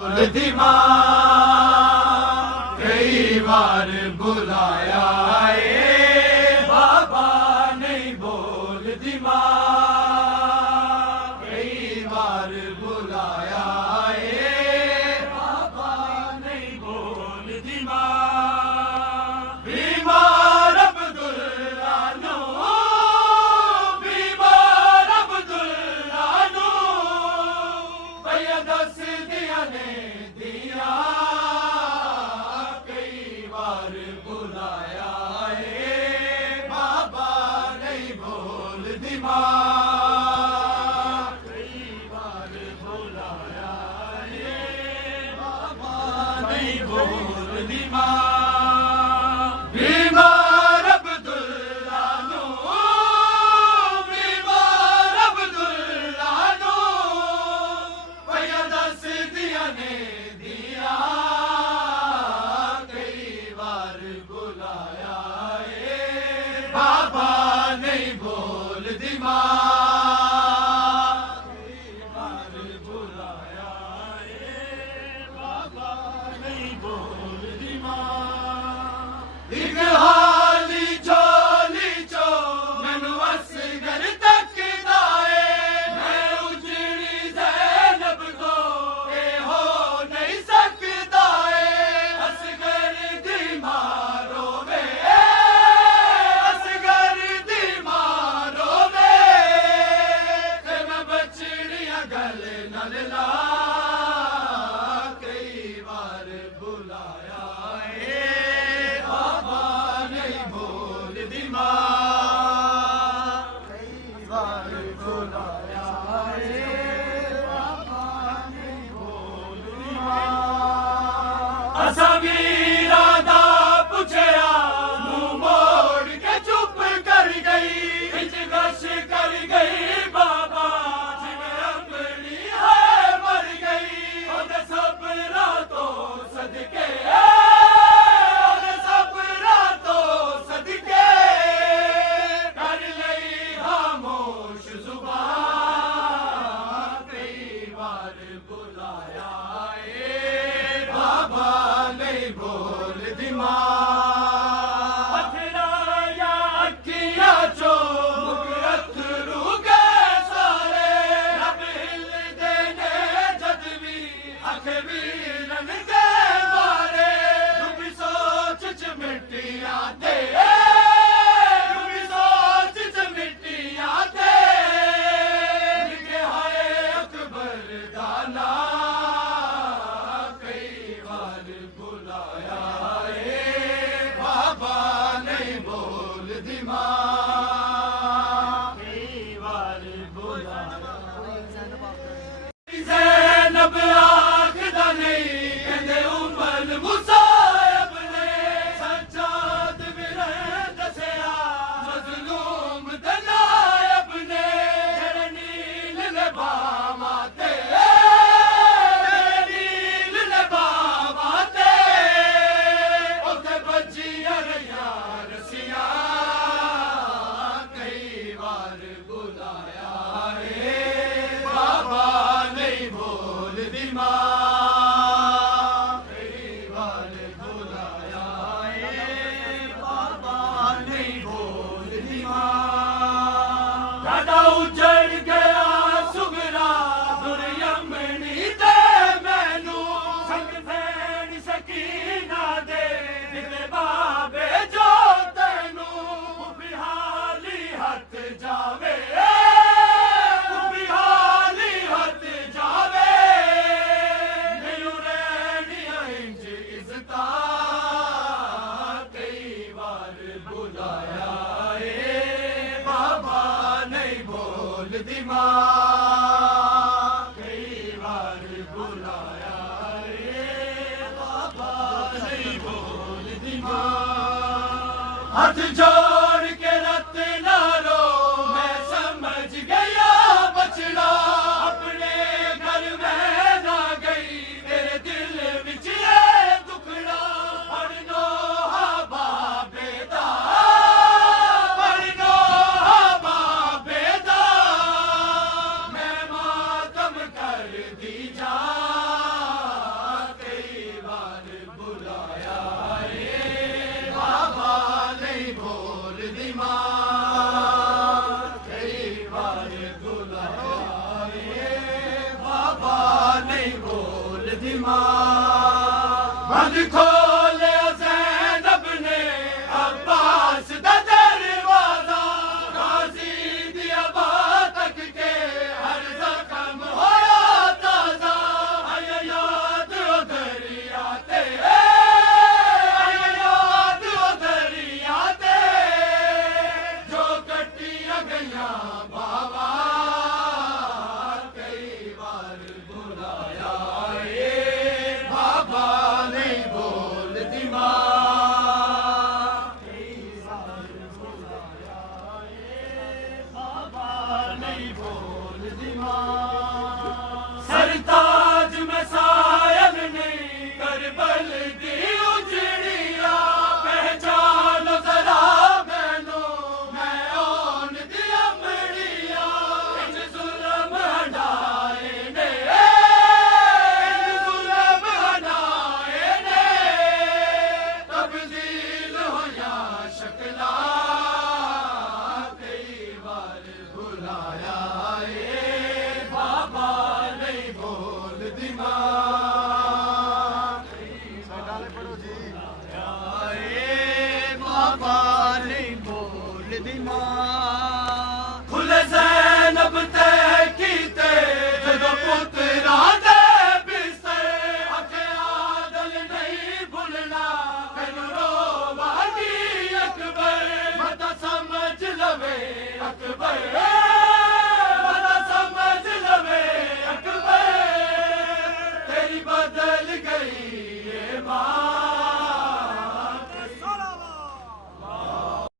दी माँ कई बार बुलाया है बाबा नहीं बोलती माँ कई बार बुलाया है बाबा नहीं बोलती माँ बीमार अब्दुल्ला नो बीमार अब्दुल्ला नो भैया दस दिया ने दिया कई बार बुलाया है बाबा नहीं बोलती माँ कई बार बुलाया है बाबा नहीं बोलती माँ बीमार अब्दुल्ला नो बीमार अब्दुल्ला नो भैया दस दिया ने दिया कई बार बुलाया है बाबा नहीं बोलती माँ कई बार बुलाया है बाबा नहीं बोलती माँ एक हाली चो मैनू असगर तकदा है मैं उजड़ी ज़ैनब को ए हो नहीं सकता है असगर दी मारो वे असगर दी मारो वे ते मैं बचड़ियां गल नल ला कई बार बुलाया है बाबा नहीं बोलती माँ कई बार बुलाया है बाबा नहीं बोलती माँ असा वीरा दा पुछया मुंह मोड़ के चुप कर गई हिचकश कर गई बाबा जिवें अपनी है मर गई ओदे सब रातों सदके ओदे सब रातों सदके कर लई खामोश जुबान कई बार बुलाया है बाबा नहीं बोलती माँ पत्थरा या अखियाँ चो अथरू के सारे रब हिल देने जद भी अख वीरन के मारे तू भी सोच च मिट्टियां दे तू भी सोच च मिट्टियां दे लिखे हाय अकबर दाना कई बार बुलाया है बाबा नहीं बोलती माँ कई बार बुलाया ज़ैनब आखदा नहीं कहंदे उमर मुसायब ने सज्जाद विरह दसिया मज़लूम दे नायब ने जेड़े नील ने बावां ते जेड़े नील ने बावां ते उत्थे बज्जियां रहियां रस्सियां कई बार बुलाया है बाबा नहीं बोलती माँ कई बार बुलाया है बाबा नहीं बोलती माँ दादा उजड़ गया सुगरा दुर्यमनी दे मैनू संग फैन सकीना दे निकले बाबे जो तैनू बिहाली हथ जावे बिहाली हथ जावे मैनू रहनियां इंज इज्जता कई बार बुलाया है बाबा नहीं बोलती माँ कई बार बुलाया है बाबा नहीं बोलती माँ हाथ जोड़ के रत ना रो मैं समझ गया बचड़ा अपने घर में ना गई तेरे दिल विच ये दुखड़ा पढ़नो हा बाबे दा पढ़नो हा बाबे दा मैं मातम कर दी जा ਬੰਦ ਖੋਲਿਆ ਜ਼ੈਨਬ ਨੇ ਅब्बास ਦਾ ਦਰਵਾਜ਼ਾ ਗਾਜ਼ੀ ਦੀ ਆਬਾ ਤੱਕ ਕੇ ਹਰ ਜ਼ਖਮ ਹੋਇਆ ਤਾਜ਼ਾ ਆਇਆ ਯਾਦ ਉਹ ਦਰਿਆ ਤੇ ਆਇਆ ਯਾਦ ਉਹ ਦਰਿਆ ਤੇ ਜੋ ਕੱਟੀਆਂ ਗਈਆਂ ਬਾਵਾ ਕਈ ਵਾਰ ਬੁਲਾਇਆ ਏ ਬਾਬਾ ਨਹੀਂ ਬੋਲਦੀ ਮਾਂ ਕਈ ਵਾਰ ਬੁਲਾਇਆ ਏ ਬਾਬਾ ਨਹੀਂ ਬੋਲਦੀ ਮਾਂ ਸਰਤਾਜ ਮਸਾਇਲ ਨਹੀਂ ਕਰਬਲ ਦੀ ਉਜੜੀਆਂ ਪਹਿਚਾਨੋ ਜ਼ਰਾ ਮੈਨੂੰ ਮੈਂ ਔਨ ਦੀ ਅਮੜੀਆਂ ਇੰਜ ਜ਼ੁਲਮ ਹਟਾਏ ਨੇ ਇੰਜ ਜ਼ੁਲਮ ਹਟਾਏ ਨੇ ਤਬਦੀਲ ਹੋਇਆ ਸ਼ਕਲਾਂ ਕਈ ਵਾਰ ਬੁਲਾਇਆ ਏ ਬਾਬਾ ਨਹੀਂ ਬੋਲਦੀ ਮਾਂ ਏ ਬਾਬਾ ਨਹੀਂ ਬੋਲਦੀ ਮਾਂ ਖੁੱਲੇ ਜ਼ੈਨਬ ਤੇ ਕੀਤੇ ਜਦੋਂ ਪੁੱਤਰਾਂ ਦੇ ਬਿਸਤਰੇ ਆਖੇ ਆਦਲ ਨਹੀਂ ਭੁੱਲਣਾ ਤੈਨੂੰ ਰੋਵਾਂਗੀ ਅਕਬਰ ਮਤਾ ਸਮਝ ਲਵੇ ਅਕਬਰ ਮਤਾ ਸਮਝ ਲਵੇ ਅਕਬਰ ਤੇਰੀ ਬਦਲ ਗਈ